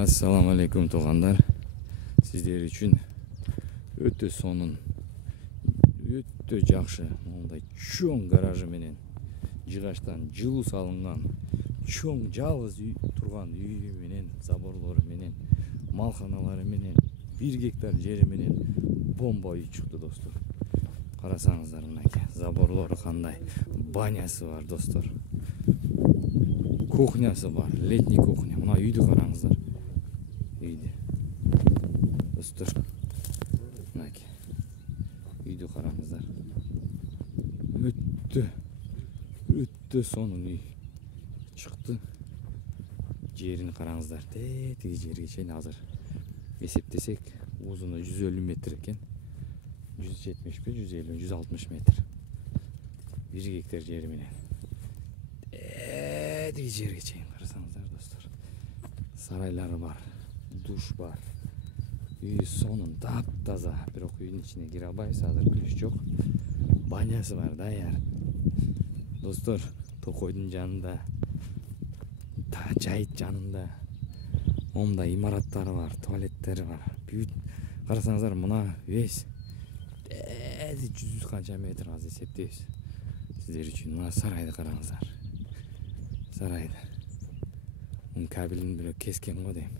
Assalamu alaikum tug'anlar. Sizler üçün ötө сонун, ötө жакшы мондай чоң гаражы менен жыгачтан жылуу салынган чоң жалгыз үй турган үйү менен, заборлору менен, малханалары менен, 1 гектар жери менен бомба үй чыкты достор. Карасаңыздар мынакей, заборлору кандай, банясы бар достор. Кухнясы бар, летний кухня. Мына үйдү караңыздар. Үйдү. Достор. Мынакей. Үйдү караңыздар. Өттө сонун үй чыкты. Жерин караңыздар. Тиги жерге чейин азыр эсептесек, узуну 150 метр экен. 170 бе, 150, 160 метр. 1 гектар жери менен. Тиги жерге чейин карасаңыздар достор. Сарайлары бар, душ бар. Үй сонун таптаза, бирок үйдүн ичине кире албайбыз, азыр күч жок. Банясы бар, даяр. Достор, токойдун жанында, жайыт жанында момундай имараттары бар, туалеттери бар. Бүт карасаңыздар, мына весь 100 канча метр азыр эсептейбиз. Сиздер үчүн мына сарайды караңыздар. Сарайды. Мун кабелин бирөө кескен го дейм.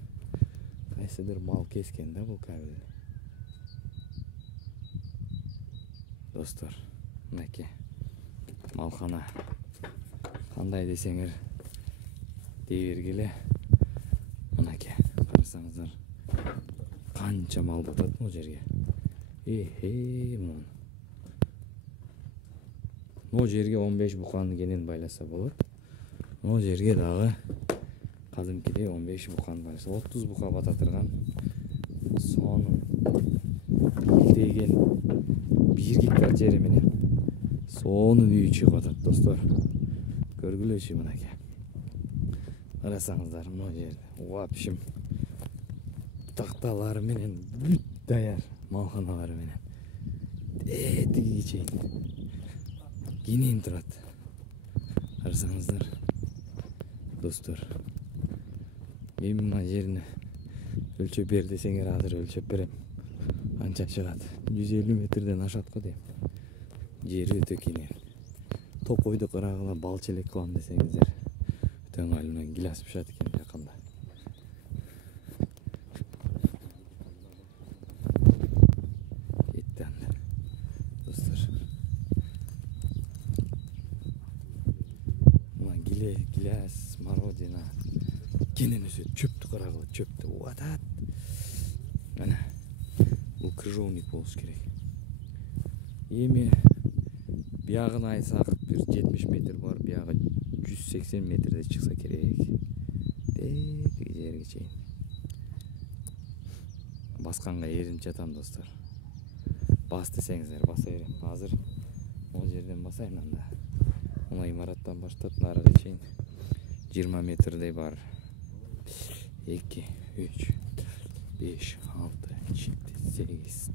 Кайсыдыр мал кескен да бул кабелди. Достор, мынакей малхана. Кандай десеңер дей бергиле. Мынакей карасаңыздар, канча мал батат бул жерге. Могу жерге 15 буканы кенен байласа болот. Могу жерге дагы кадимкидей 15 буканы байласа, 30 бука бата турган сонун деген 1 гектар жери менен сонун үй чыгып атат достор. Көргүлөчү мынакей. Карасаңыздар, могу жерде вообщем такталары менен бүт даяр, малханалары менен. Тиги чейин кенен турат. Карасаңыздар достор. Мен мына жерини өлчөп бер десеңер азыр өлчөп берем. Канча чыгат? 150 метрден ашат го дейм. Жери өтө кенен. Токойду кырагыла балчы элек кылам десеңиздер, өтө ыңгайлуу, гиляс бышат экен жакында. Достор. Мына гиляс, смородина кенен өсөт, чөптү карагыла, чөптү уатат. Мына бул крыжовник болуш керек. Эми биягын айтсак бир 70 метр бар, бияга 180 метрде чыкса керек. Тиги жерге чейин. Басканга эринип жатам достор. Бас десеңиздер баса берем. Азыр могу жерден басайын анда. Мына имараттан баштап нарыга чейин 20 метрдей бар. 2, 3, 5, 6, 7, 8,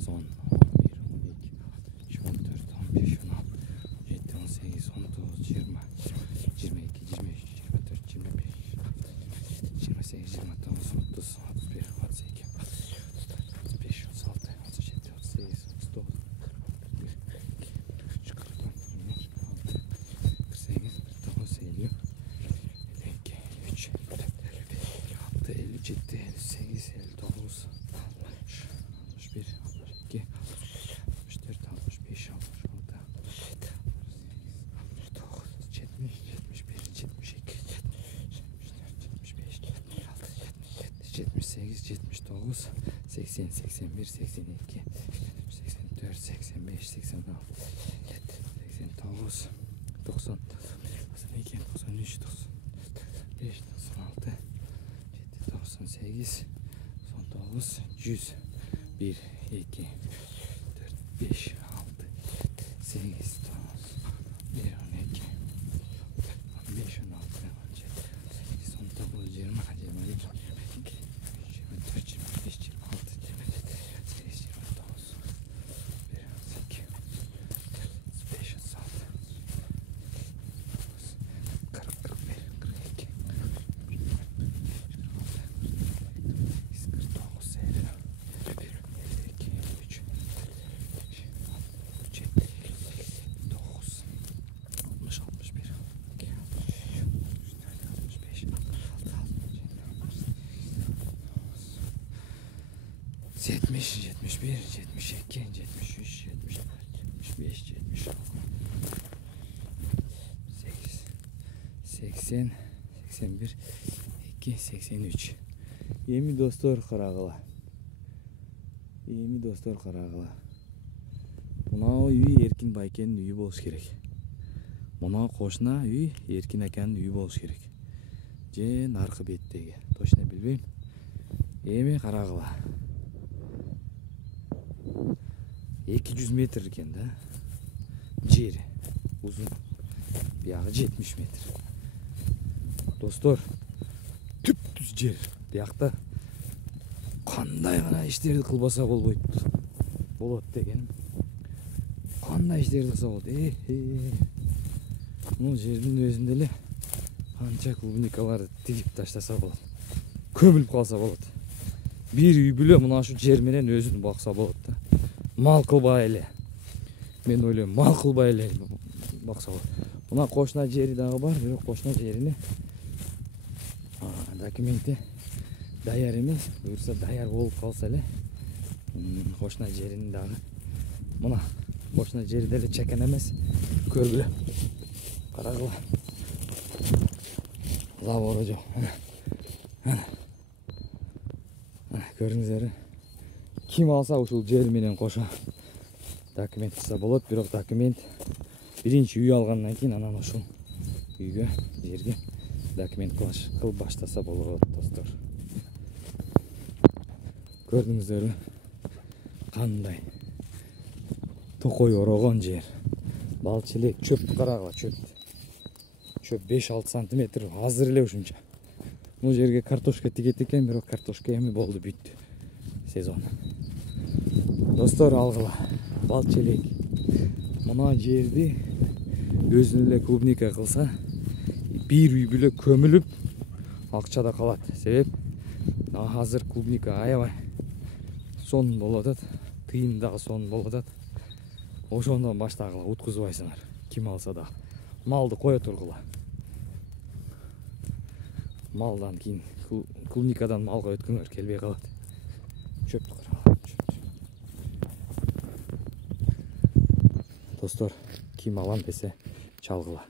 10, 11, 12, 13, 14, 15, 16, 17, 18, 19, 20, 22, 23, 24, 25, 28, 29, 30, 31, 32, 35, 36, 37, 38, 39, 79, 80, 81, 82, 84, 85, 86, 89, 90, 92, 93, 95, 96, 98, 99, 100, 1, 2, 4, 5, 6, 8, 9, 1, 12, 15, 16, 17, 18, 19, 20, 21, 45, 70, 71, 72, 73, 74, 75, 76, 80, 81, 2, 83. Эми достор карагыла. Мына үй Эркин байкенин үйү болуш керек. Мына кошуна үй Эркин аканын үйү болуш керек. Же наркы беттеги. Точно билбейм. Эми карагыла. 200 метр экен да. Жери узун. Биягы 70 метр. Достор, түп-түз жер. Биякта кандай гана иштерди кылбаса болбойт. Болот дегеним. Кандай иштерди кылса болот. Бул жердин өзүндө эле канча клубникаларды тигип таштаса болот. Көмүлүп калса болот. Бир үй бүлө мына ушу жер менен өзүн бакса болот да. Мал кылбай эле. Мен ойлойм, мал кылбай эле бакса болот. Мына кошуна жери дагы бар, бирок кошуна жерини документи даяр эмес. Буюрса даяр болуп калса эле кошуна жерини дагы мына кошуна жери деле чекен эмес. Көргүлө. Карагыла. Лабора жок. Көрүңүздөр. Ким алса ушул жер менен кошо документ кылса болот, бирок документ биринчи үй алгандан кийин анан ушул үйгө жерге документ кылып баштаса болот, достор. Көрдүңүздөрбү? Кандай токой орогон жер. Балчылык чөптү карагыла, чөп 5-6 сантиметр азыр эле ушунча. Бул жерге картошка тигет экен, бирок картошка эми болду, бүттү сезон. Достор, алгыла. Балчылык. Мына жерди өзүнө эле клубника кылса, бир үй бүлө көмүлүп акчада калат. Себеп азыр клубника аябай сонун болуп атат, тыйын дагы сонун болуп атат. Ошондон баштагыла, уткузбайсыңар. Ким алса да малды кое тургула. Малдан кийин клубникадан малга өткөнгөр келбей калат. Чөптү карагыла, чөп. Достор, ким алам десе чалгыла.